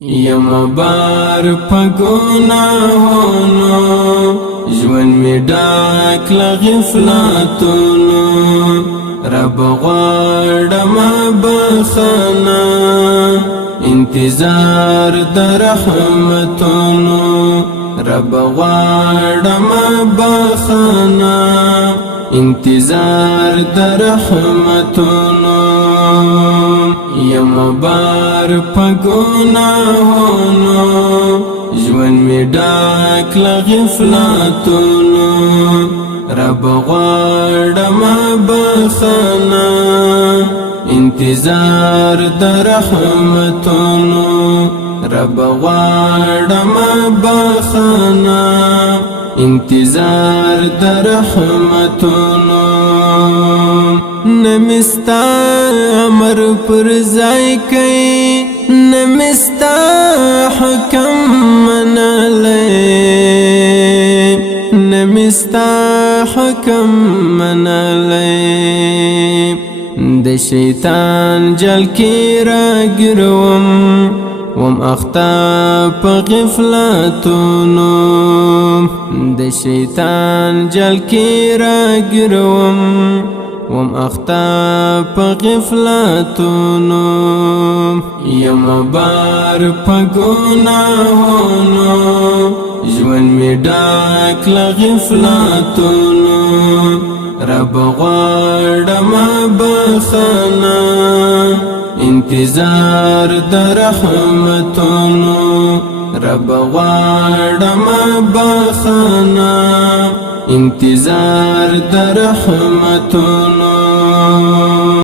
یم بار پگناہونو ژوند می ډاک له غفلتونو رب غواړم بخښنه انتظار د رحمتونو رب غواړم بخښنه انتظار د رحمتونو یم بار پگناہونو ژوند می ډاک له غفلتونو رب غواړم بخښنه انتظار د رحمتونو رب غواړم بخښنه انتظار د رحمتونو نمستا امر پر ځای کوي نمستا حکم منلی نمستا حکم منلی د شیطان جل کی را ګروم وم اختا پا غفلتونو د شیطان جل کی را گروم وم اختا پا غفلتونو یم بار پا گناہونو ژوند می ډاک له غفلتونو رب غواړم بخښنه انتظار د رحمتونو رب غواړم بخښنه انتظار د رحمتونو